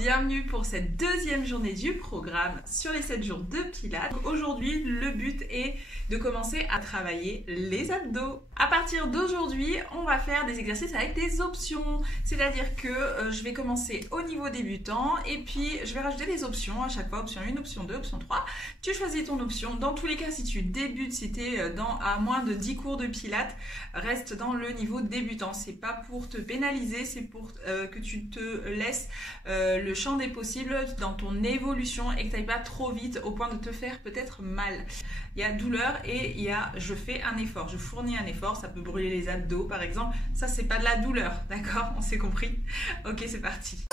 bienvenue pour cette deuxième journée du programme sur les 7 jours de Pilates. Aujourd'hui, le but est de commencer à travailler les abdos. À partir d'aujourd'hui, on va faire des exercices avec des options. C'est-à-dire que je vais commencer au niveau débutant et puis je vais rajouter des options à chaque fois, option 1, option 2, option 3. Tu choisis ton option. Dans tous les cas, si tu débutes, si tu es à moins de 10 cours de Pilates, reste dans le niveau débutant. C'est pas pour te pénaliser, c'est pour que tu te laisses le champ des possibles dans ton évolution et que tu n'ailles pas trop vite au point de te faire peut-être mal. Il y a douleur et il y a je fais un effort, je fournis un effort, ça peut brûler les abdos par exemple. Ça, c'est pas de la douleur, d'accord? On s'est compris? Ok, c'est parti.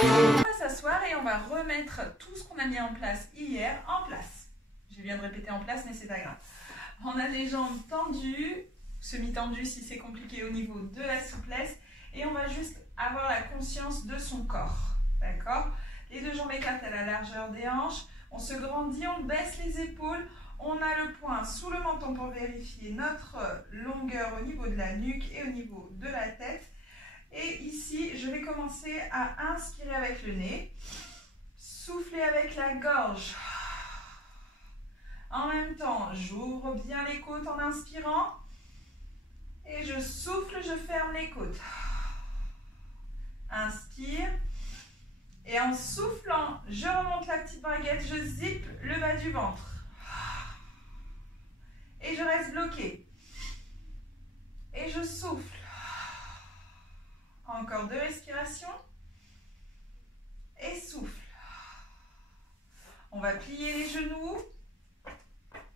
On va s'asseoir et on va remettre tout ce qu'on a mis en place hier en place. Je viens de répéter en place, mais c'est pas grave. On a les jambes tendues, semi-tendues si c'est compliqué au niveau de la souplesse. Et on va juste avoir la conscience de son corps, d'accord? Les deux jambes écartées à la largeur des hanches. On se grandit, on baisse les épaules. On a le poing sous le menton pour vérifier notre longueur au niveau de la nuque et au niveau de la tête. Et ici, je vais commencer à inspirer avec le nez, souffler avec la gorge. En même temps, j'ouvre bien les côtes en inspirant. Et je souffle, je ferme les côtes. Inspire. Et en soufflant, je remonte la petite braguette, je zippe le bas du ventre. Et je reste bloqué. Et je souffle. Encore 2 respirations. Et souffle. On va plier les genoux.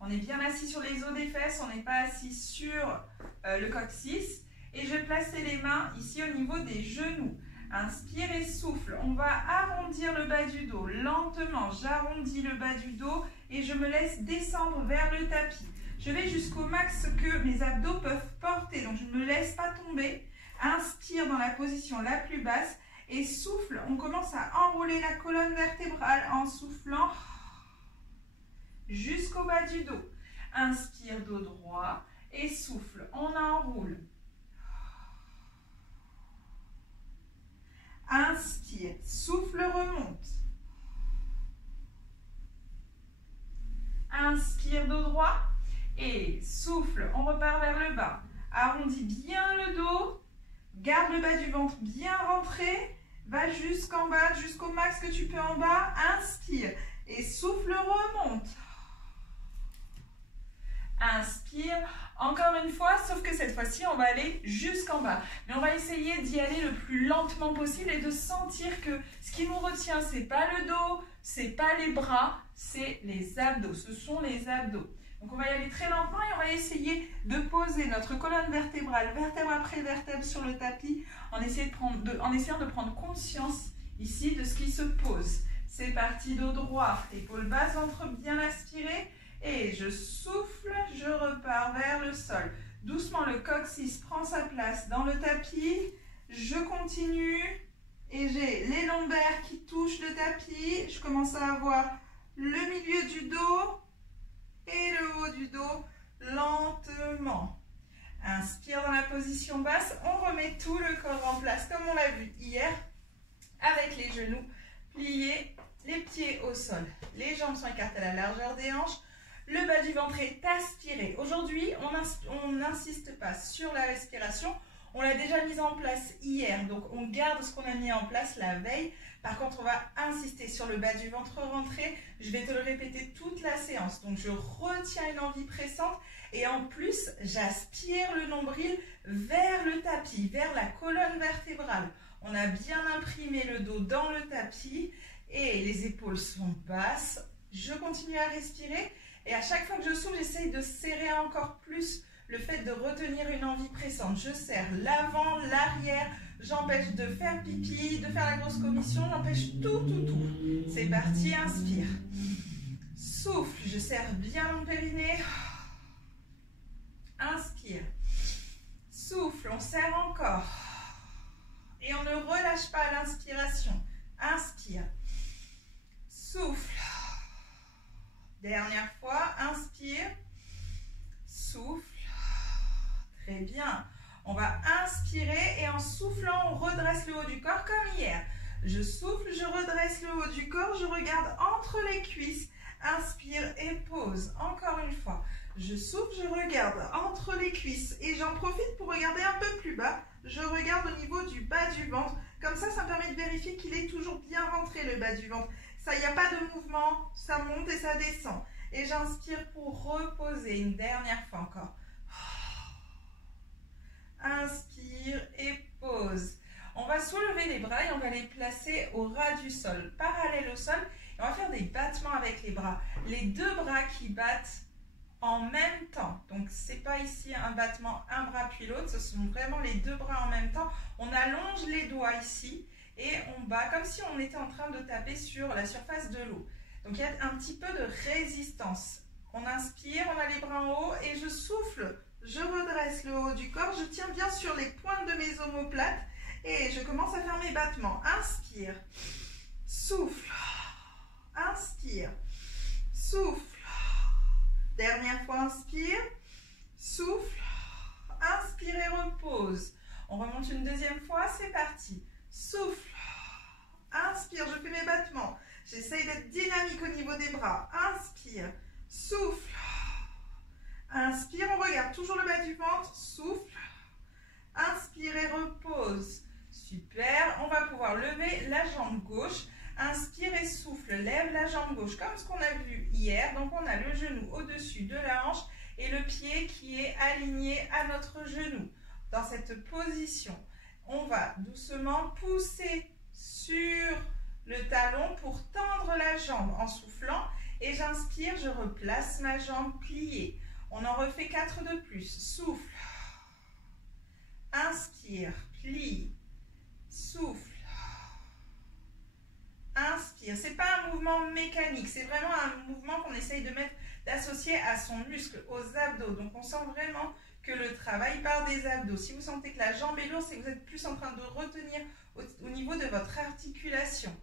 On est bien assis sur les os des fesses, on n'est pas assis sur le coccyx. Et je vais placer les mains ici au niveau des genoux. Inspire et souffle. On va arrondir le bas du dos. Lentement, j'arrondis le bas du dos et je me laisse descendre vers le tapis. Je vais jusqu'au max que mes abdos peuvent porter. Donc, je ne me laisse pas tomber. Inspire dans la position la plus basse et souffle. On commence à enrouler la colonne vertébrale en soufflant jusqu'au bas du dos. Inspire, dos droit et souffle. On enroule. Inspire, souffle, remonte. Inspire, dos droit et souffle. On repart vers le bas. Arrondis bien le dos. Garde le bas du ventre bien rentré. Va jusqu'en bas, jusqu'au max que tu peux en bas. Inspire et souffle, remonte. Inspire, encore une fois, sauf que cette fois-ci, on va aller jusqu'en bas. Mais on va essayer d'y aller le plus lentement possible et de sentir que ce qui nous retient, ce n'est pas le dos, ce n'est pas les bras, c'est les abdos. Ce sont les abdos. Donc, on va y aller très lentement et on va essayer de poser notre colonne vertébrale, vertèbre après vertèbre sur le tapis en essayant de prendre conscience ici de ce qui se pose. C'est parti, dos droit, épaule basse, ventre bien aspiré. Et je souffle, je repars vers le sol. Doucement, le coccyx prend sa place dans le tapis. Je continue et j'ai les lombaires qui touchent le tapis. Je commence à avoir le milieu du dos et le haut du dos lentement. Inspire dans la position basse. On remet tout le corps en place comme on l'a vu hier avec les genoux pliés, les pieds au sol. Les jambes sont écartées à la largeur des hanches. Le bas du ventre est aspiré. Aujourd'hui, on n'insiste pas sur la respiration. On l'a déjà mise en place hier. Donc, on garde ce qu'on a mis en place la veille. Par contre, on va insister sur le bas du ventre rentré. Je vais te le répéter toute la séance. Donc, je retiens une envie pressante. Et en plus, j'aspire le nombril vers le tapis, vers la colonne vertébrale. On a bien imprimé le dos dans le tapis. Et les épaules sont basses. Je continue à respirer. Et à chaque fois que je souffle, j'essaye de serrer encore plus le fait de retenir une envie pressante. Je serre l'avant, l'arrière, j'empêche de faire pipi, de faire la grosse commission, j'empêche tout. C'est parti, inspire. Souffle, je serre bien mon périnée. Inspire. Souffle, on serre encore. Et on ne relâche pas à l'inspiration. Inspire. Souffle. Dernière fois, inspire, souffle, très bien. On va inspirer et en soufflant, soufflant, on redresse le haut du corps comme hier. Je souffle, je redresse le haut du corps, je regarde entre les cuisses. Inspire et pose. Encore une fois. Je souffle, je regarde entre les cuisses et j'en profite pour regarder un peu plus bas. Je regarde au niveau du bas du ventre. Comme ça me permet de vérifier qu'il est toujours bien rentré le bas du ventre. Ça, il n'y a pas de mouvement, ça monte et ça descend. Et j'inspire pour reposer une dernière fois encore. Inspire et pose. On va soulever les bras et on va les placer au ras du sol, parallèle au sol. Et on va faire des battements avec les bras. Les deux bras qui battent en même temps. Donc, ce n'est pas ici un battement, un bras puis l'autre. Ce sont vraiment les deux bras en même temps. On allonge les doigts ici et on bat comme si on était en train de taper sur la surface de l'eau. Donc, il y a un petit peu de résistance. On inspire, on a les bras en haut et je souffle. Je redresse le haut du corps. Je tiens bien sur les pointes de mes omoplates et je commence à faire mes battements. Inspire, souffle, inspire, souffle. Dernière fois, inspire, souffle, inspire et repose. On remonte une deuxième fois, c'est parti. Souffle, inspire, je fais mes battements. J'essaye d'être dynamique au niveau des bras. Inspire, souffle, inspire, on regarde toujours le bas du ventre, souffle, inspire et repose. Super, on va pouvoir lever la jambe gauche. Inspire et souffle, lève la jambe gauche comme ce qu'on a vu hier. Donc on a le genou au-dessus de la hanche et le pied qui est aligné à notre genou. Dans cette position, on va doucement pousser sur le talon pour tendre la jambe en soufflant. Et j'inspire, je replace ma jambe pliée. On en refait 4 de plus. Souffle, inspire, plie, souffle. Inspire, ce n'est pas un mouvement mécanique, c'est vraiment un mouvement qu'on essaye d'associer à son muscle, aux abdos. Donc on sent vraiment que le travail part des abdos. Si vous sentez que la jambe est lourde, c'est que vous êtes plus en train de retenir au niveau de votre articulation.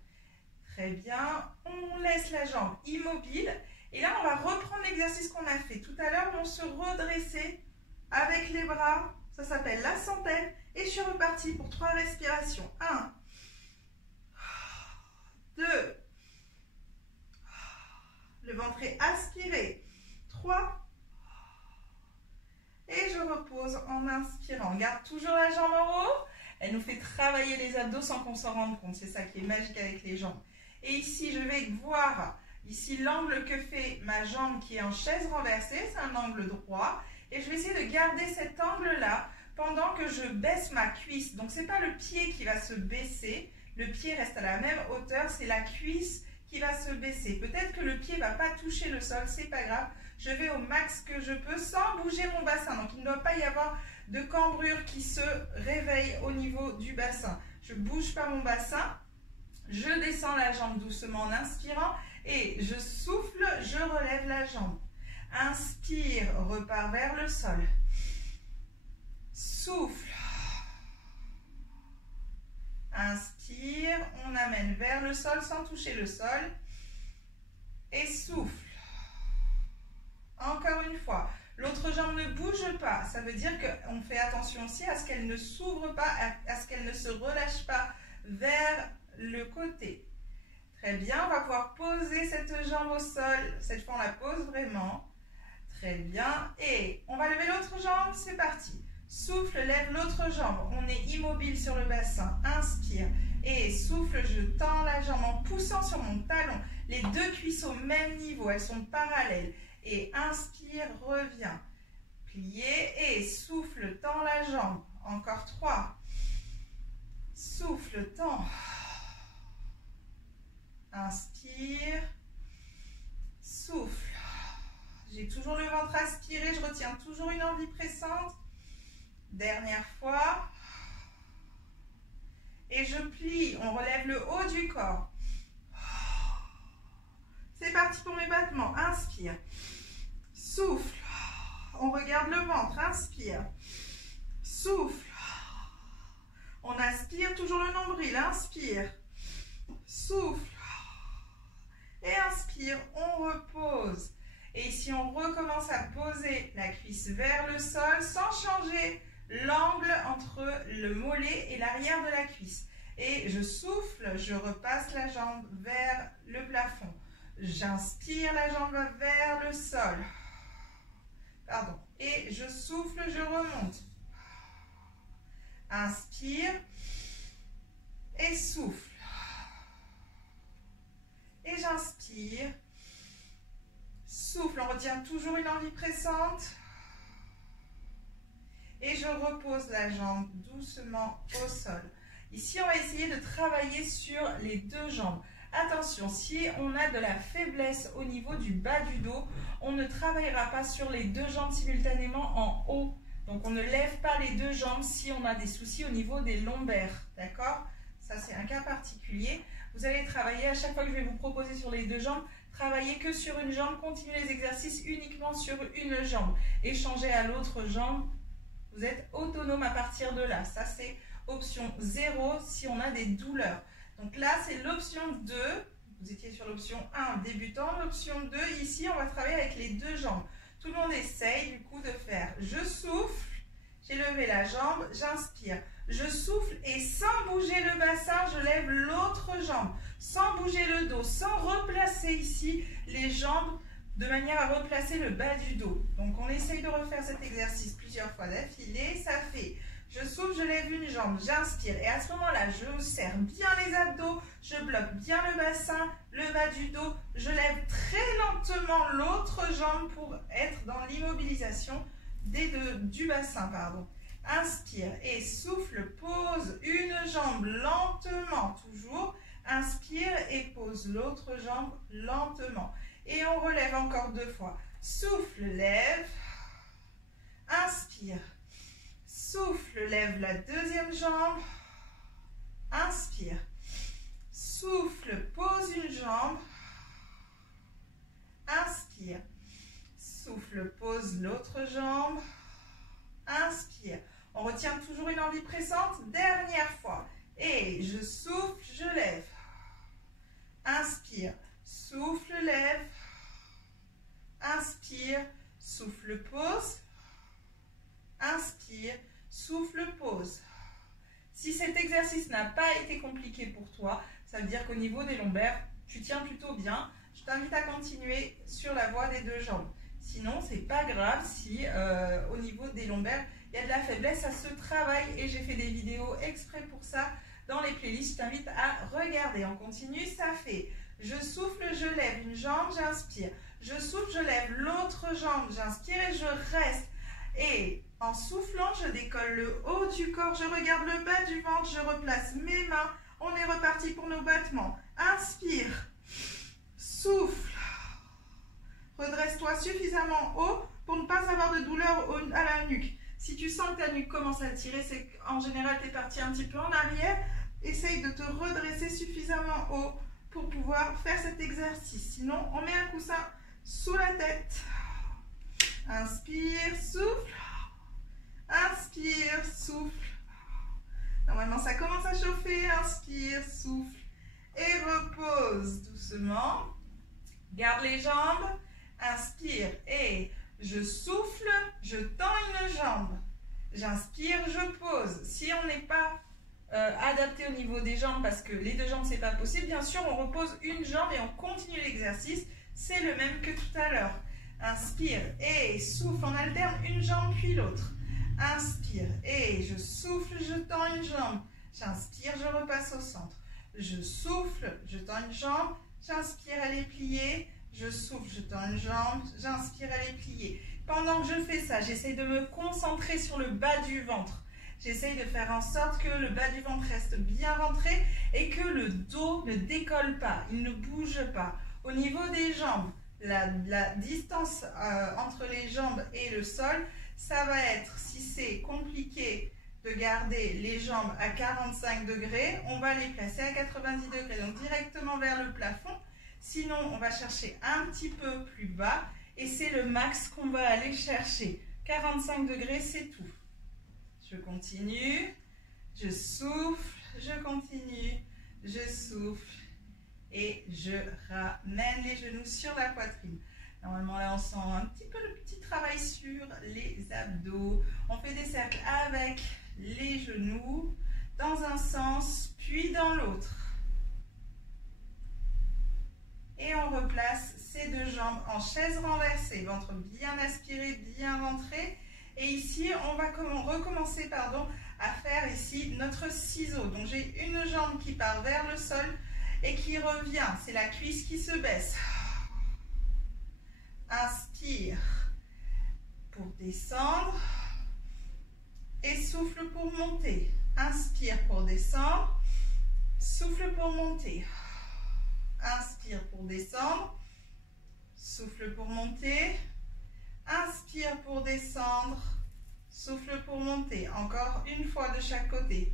Très bien, on laisse la jambe immobile. Et là, on va reprendre l'exercice qu'on a fait tout à l'heure. On se redressait avec les bras. Ça s'appelle la centaine. Et je suis repartie pour 3 respirations. 1, 2, le ventre est aspiré, 3, et je repose en inspirant. On garde toujours la jambe en haut, elle nous fait travailler les abdos sans qu'on s'en rende compte, c'est ça qui est magique avec les jambes. Et ici, je vais voir ici l'angle que fait ma jambe qui est en chaise renversée, c'est un angle droit, et je vais essayer de garder cet angle-là pendant que je baisse ma cuisse. Donc, ce n'est pas le pied qui va se baisser, le pied reste à la même hauteur, c'est la cuisse qui va se baisser. Peut-être que le pied ne va pas toucher le sol, c'est pas grave. Je vais au max que je peux sans bouger mon bassin. Donc il ne doit pas y avoir de cambrure qui se réveille au niveau du bassin. Je ne bouge pas mon bassin, je descends la jambe doucement en inspirant et je souffle, je relève la jambe. Inspire, repars vers le sol. Souffle. Inspire, on amène vers le sol sans toucher le sol. Et souffle. Encore une fois. L'autre jambe ne bouge pas. Ça veut dire qu'on fait attention aussi à ce qu'elle ne s'ouvre pas, à ce qu'elle ne se relâche pas vers le côté. Très bien, on va pouvoir poser cette jambe au sol. Cette fois, on la pose vraiment. Très bien. Et on va lever l'autre jambe, c'est parti. Souffle, lève l'autre jambe. On est immobile sur le bassin. Inspire. Et souffle, je tends la jambe en poussant sur mon talon. Les deux cuisses au même niveau, elles sont parallèles. Et inspire, reviens. Plier et souffle, tends la jambe. Encore 3. Souffle, tends. Inspire. Souffle. J'ai toujours le ventre aspiré, je retiens toujours une envie pressante. Dernière fois. Et je plie, on relève le haut du corps. C'est parti pour mes battements. Inspire. Souffle. On regarde le ventre. Inspire. Souffle. On aspire, toujours le nombril. Inspire. Souffle. Et inspire, on repose. Et ici, on recommence à poser la cuisse vers le sol sans changer l'angle entre le mollet et l'arrière de la cuisse. Et je souffle, je repasse la jambe vers le plafond. J'inspire, la jambe va vers le sol. Pardon. Et je souffle, je remonte. Inspire et souffle. Et j'inspire. Souffle, on retient toujours une envie pressante. Et je repose la jambe doucement au sol. Ici, on va essayer de travailler sur les deux jambes. Attention, si on a de la faiblesse au niveau du bas du dos, on ne travaillera pas sur les deux jambes simultanément en haut. Donc, on ne lève pas les deux jambes si on a des soucis au niveau des lombaires. D'accord? Ça, c'est un cas particulier. Vous allez travailler, à chaque fois que je vais vous proposer sur les deux jambes, travaillez que sur une jambe, continuez les exercices uniquement sur une jambe. Et changez à l'autre jambe. Vous êtes autonome à partir de là. Ça, c'est option 0 si on a des douleurs. Donc là, c'est l'option 2. Vous étiez sur l'option 1 débutant. L'option 2, ici, on va travailler avec les deux jambes. Tout le monde essaye du coup de faire. Je souffle, j'ai levé la jambe, j'inspire. Je souffle et sans bouger le bassin, je lève l'autre jambe. Sans bouger le dos, sans replacer ici les jambes de manière à replacer le bas du dos. Donc on essaye de refaire cet exercice plusieurs fois d'affilée. Ça fait, je souffle, je lève une jambe, j'inspire. Et à ce moment-là, je serre bien les abdos, je bloque bien le bassin, le bas du dos. Je lève très lentement l'autre jambe pour être dans l'immobilisation du bassin. Inspire et souffle, pose une jambe lentement, toujours. Inspire et pose l'autre jambe lentement. Et on relève encore deux fois. Souffle, lève. Inspire. Souffle, lève la deuxième jambe. Inspire. Souffle, pose une jambe. Inspire. Souffle, pose l'autre jambe. Inspire. On retient toujours une envie pressante. Dernière fois. Et je souffle, je lève. Inspire. Souffle, lève. Inspire. Souffle, pose. Inspire. Souffle, pose. Si cet exercice n'a pas été compliqué pour toi, ça veut dire qu'au niveau des lombaires, tu tiens plutôt bien. Je t'invite à continuer sur la voie des deux jambes. Sinon, c'est pas grave si au niveau des lombaires, il y a de la faiblesse, ça se travaille et j'ai fait des vidéos exprès pour ça dans les playlists. Je t'invite à regarder. On continue, ça fait je souffle, je lève une jambe, j'inspire. Je souffle, je lève l'autre jambe, j'inspire et je reste. Et en soufflant, je décolle le haut du corps, je regarde le bas du ventre, je replace mes mains. On est reparti pour nos battements. Inspire, souffle. Redresse-toi suffisamment haut pour ne pas avoir de douleur à la nuque. Si tu sens que ta nuque commence à tirer, c'est qu'en général, tu es parti un petit peu en arrière. Essaye de te redresser suffisamment haut pour pouvoir faire cet exercice. Sinon, on met un coussin sous la tête. Inspire, souffle. Inspire, souffle. Normalement, ça commence à chauffer. Inspire, souffle. Et repose doucement. Garde les jambes. Inspire et je souffle, je tends une jambe. J'inspire, je pose. Si on n'est pas adapté au niveau des jambes parce que les deux jambes c'est pas possible, bien sûr on repose une jambe et on continue l'exercice. C'est le même que tout à l'heure. Inspire et souffle, on alterne une jambe puis l'autre. Inspire et je souffle, je tends une jambe. J'inspire, je repasse au centre. Je souffle, je tends une jambe. J'inspire, elle est pliée. Je souffle, je tends une jambe, j'inspire, elle est pliée. Pendant que je fais ça, j'essaye de me concentrer sur le bas du ventre. J'essaye de faire en sorte que le bas du ventre reste bien rentré et que le dos ne décolle pas, il ne bouge pas. Au niveau des jambes, la distance entre les jambes et le sol, ça va être, si c'est compliqué de garder les jambes à 45 degrés, on va les placer à 90 degrés, donc directement vers le plafond. Sinon, on va chercher un petit peu plus bas et c'est le max qu'on va aller chercher. 45 degrés, c'est tout. Je continue, je souffle, je continue, je souffle et je ramène les genoux sur la poitrine. Normalement, là, on sent un petit peu le petit travail sur les abdos. On fait des cercles avec les genoux dans un sens, puis dans l'autre. Et on replace ces deux jambes en chaise renversée. Ventre bien aspiré, bien rentré. Et ici, on va recommencer à faire ici notre ciseau. Donc, j'ai une jambe qui part vers le sol et qui revient. C'est la cuisse qui se baisse. Inspire pour descendre et souffle pour monter. Inspire pour descendre, souffle pour monter. Inspire pour descendre, souffle pour monter. Inspire pour descendre, souffle pour monter. Encore une fois de chaque côté.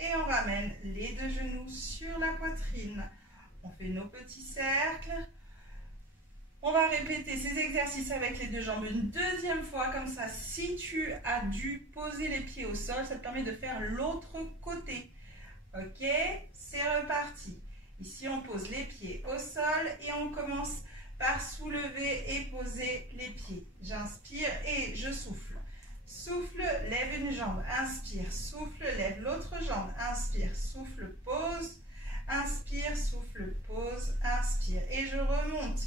Et on ramène les deux genoux sur la poitrine. On fait nos petits cercles. On va répéter ces exercices avec les deux jambes une deuxième fois. Comme ça, si tu as dû poser les pieds au sol, ça te permet de faire l'autre côté. Ok, c'est reparti. Ici, on pose les pieds au sol et on commence par soulever et poser les pieds. J'inspire et je souffle. Souffle, lève une jambe, inspire, souffle, lève l'autre jambe, inspire, souffle, pose, inspire, souffle, pose, inspire. Et je remonte.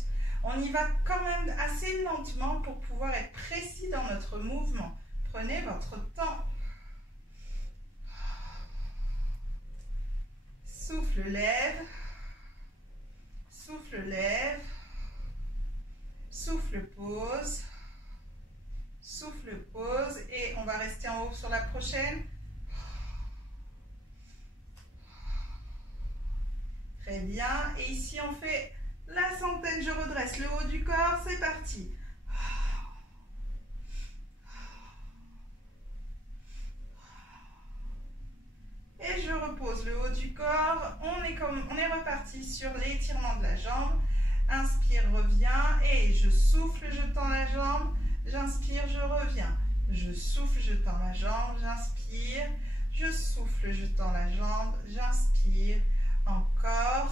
On y va quand même assez lentement pour pouvoir être précis dans notre mouvement. Prenez votre temps. Souffle, lève. Souffle, lève. Souffle, pose. Souffle, pose. Et on va rester en haut sur la prochaine. Très bien. Et ici, on fait la centaine. Je redresse le haut du corps. C'est parti. Et je repose le haut du corps. On est reparti sur l'étirement de la jambe. Inspire, reviens. Et je souffle, je tends la jambe. J'inspire, je reviens. Je souffle, je tends la jambe. J'inspire. Je souffle, je tends la jambe. J'inspire. Encore.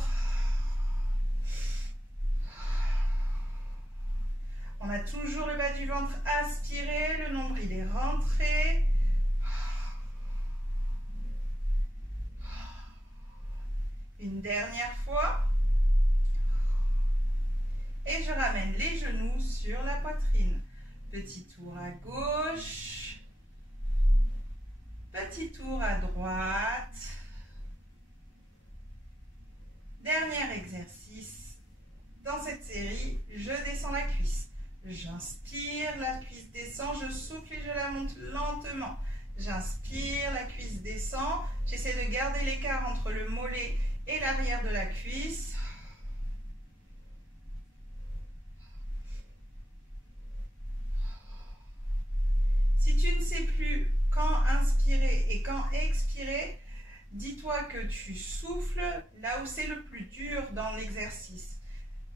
On a toujours le bas du ventre aspiré. Le nombril est rentré. Une dernière fois. Et je ramène les genoux sur la poitrine. Petit tour à gauche. Petit tour à droite. Dernier exercice. Dans cette série, je descends la cuisse. J'inspire, la cuisse descend, je souffle et je la monte lentement. J'inspire, la cuisse descend. J'essaie de garder l'écart entre le mollet et l'arrière de la cuisse. Si tu ne sais plus quand inspirer et quand expirer, dis-toi que tu souffles là où c'est le plus dur dans l'exercice.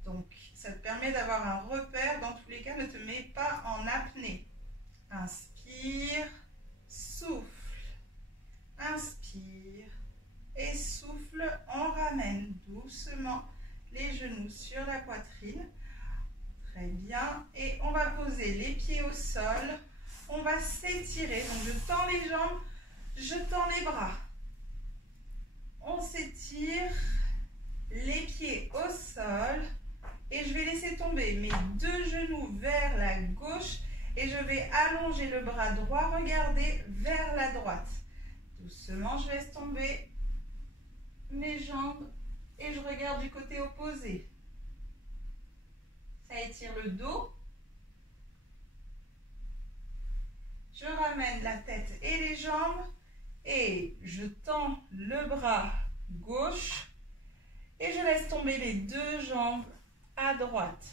Donc, ça te permet d'avoir un repère. Dans tous les cas, ne te mets pas en apnée. Inspire, souffle. Inspire et souffle. On ramène doucement les genoux sur la poitrine. Très bien. Et on va poser les pieds au sol. On va s'étirer. Donc, je tends les jambes, je tends les bras. On s'étire. Les pieds au sol. Et je vais laisser tomber mes deux genoux vers la gauche. Et je vais allonger le bras droit, regardez, vers la droite. Doucement, je laisse tomber mes jambes et je regarde du côté opposé. Ça étire le dos. Je ramène la tête et les jambes et je tends le bras gauche et je laisse tomber les deux jambes à droite.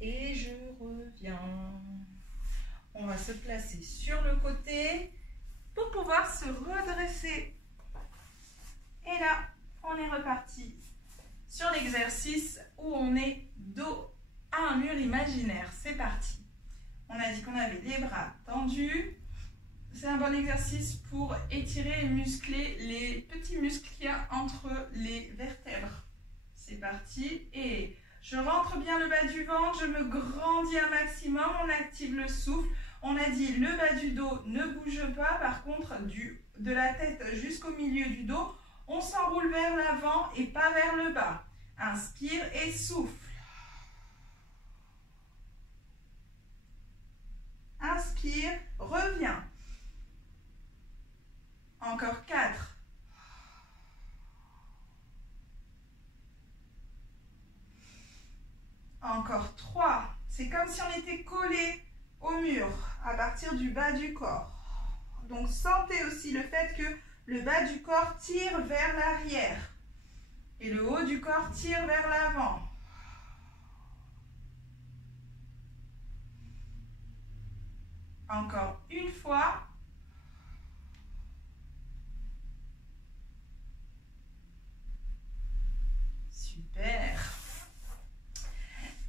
Et je reviens. On va se placer sur le côté pour pouvoir se redresser. Et là, on est reparti sur l'exercice où on est dos à un mur imaginaire. C'est parti. On a dit qu'on avait les bras tendus. C'est un bon exercice pour étirer et muscler les petits muscles qu'il y a entre les vertèbres. C'est parti. Et je rentre bien le bas du ventre, je me grandis un maximum, on active le souffle. On a dit le bas du dos ne bouge pas. Par contre, de la tête jusqu'au milieu du dos, on s'enroule vers l'avant et pas vers le bas. Inspire et souffle. Inspire, reviens. Encore 4. Encore 3. C'est comme si on était collé au mur à partir du bas du corps. Donc sentez aussi le fait que le bas du corps tire vers l'arrière et le haut du corps tire vers l'avant. Encore une fois. Super.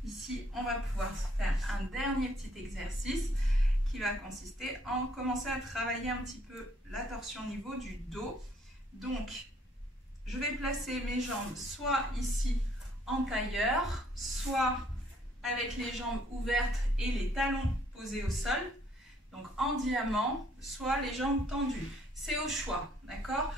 Ici, on va pouvoir faire un dernier petit exercice qui va consister en commencer à travailler un petit peu la torsion au niveau du dos. Donc, je vais placer mes jambes soit ici en tailleur, soit avec les jambes ouvertes et les talons posés au sol. Donc en diamant, soit les jambes tendues. C'est au choix, d'accord?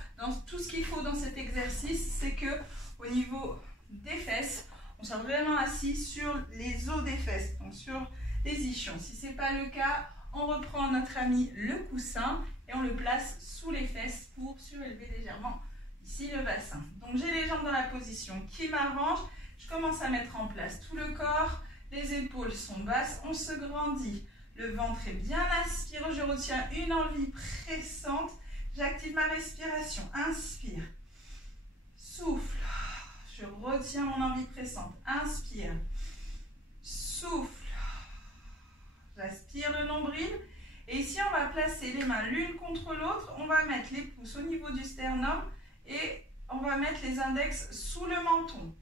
Tout ce qu'il faut dans cet exercice, c'est que au niveau des fesses, on soit vraiment assis sur les os des fesses, donc sur les ischions. Si ce n'est pas le cas, on reprend notre ami le coussin et on le place sous les fesses pour surélever légèrement ici le bassin. Donc j'ai les jambes dans la position qui m'arrange. Je commence à mettre en place tout le corps. Les épaules sont basses, on se grandit. Le ventre est bien aspiré, je retiens une envie pressante. J'active ma respiration. Inspire. Souffle. Je retiens mon envie pressante. Inspire. Souffle. J'aspire le nombril. Et ici, on va placer les mains l'une contre l'autre. On va mettre les pouces au niveau du sternum et on va mettre les index sous le menton.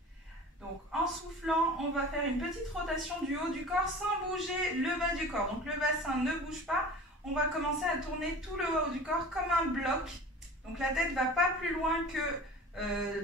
Donc, en soufflant, on va faire une petite rotation du haut du corps sans bouger le bas du corps. Donc, le bassin ne bouge pas. On va commencer à tourner tout le haut du corps comme un bloc. Donc, la tête ne va pas plus loin que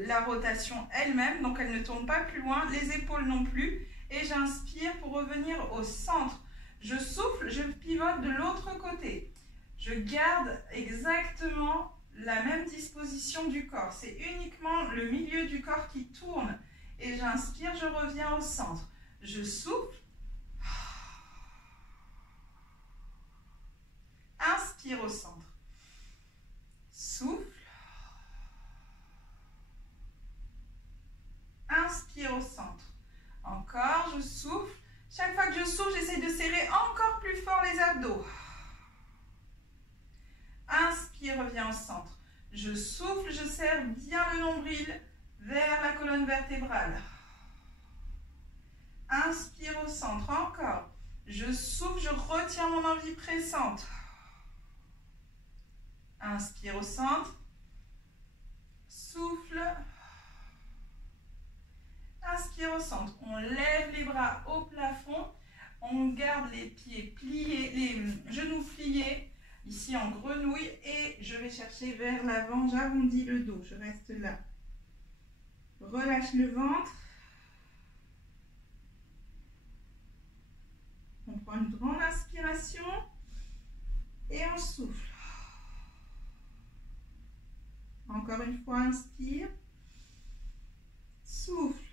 la rotation elle-même. Donc, elle ne tourne pas plus loin. Les épaules non plus. Et j'inspire pour revenir au centre. Je souffle, je pivote de l'autre côté. Je garde exactement la même disposition du corps. C'est uniquement le milieu du corps qui tourne. Et j'inspire, je reviens au centre. Je souffle. Inspire au centre. Souffle. Inspire au centre. Encore, je souffle. Chaque fois que je souffle, j'essaie de serrer encore plus fort les abdos. Inspire, reviens au centre. Je souffle, je serre bien le nombril vers la colonne vertébrale. Inspire au centre, encore. Je souffle, je retiens mon envie pressante. Inspire au centre. Souffle. Inspire au centre. On lève les bras au plafond. On garde les pieds pliés, les genoux pliés. Ici en grenouille. Et je vais chercher vers l'avant. J'arrondis le dos. Je reste là. Relâche le ventre. On prend une grande inspiration. Et on souffle. Encore une fois, inspire. Souffle.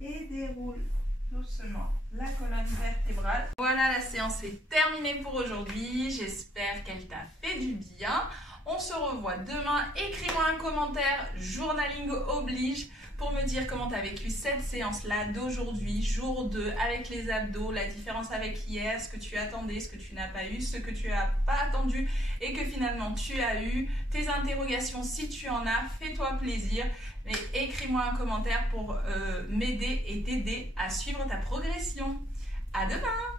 Et déroule doucement la colonne vertébrale. Voilà, la séance est terminée pour aujourd'hui. J'espère qu'elle t'a fait du bien. On se revoit demain. Écris-moi un commentaire, journaling oblige, pour me dire comment tu as vécu cette séance-là d'aujourd'hui, jour 2, avec les abdos, la différence avec hier, ce que tu attendais, ce que tu n'as pas eu, ce que tu n'as pas attendu et que finalement tu as eu, tes interrogations si tu en as, fais-toi plaisir. Mais écris-moi un commentaire pour m'aider et t'aider à suivre ta progression. À demain!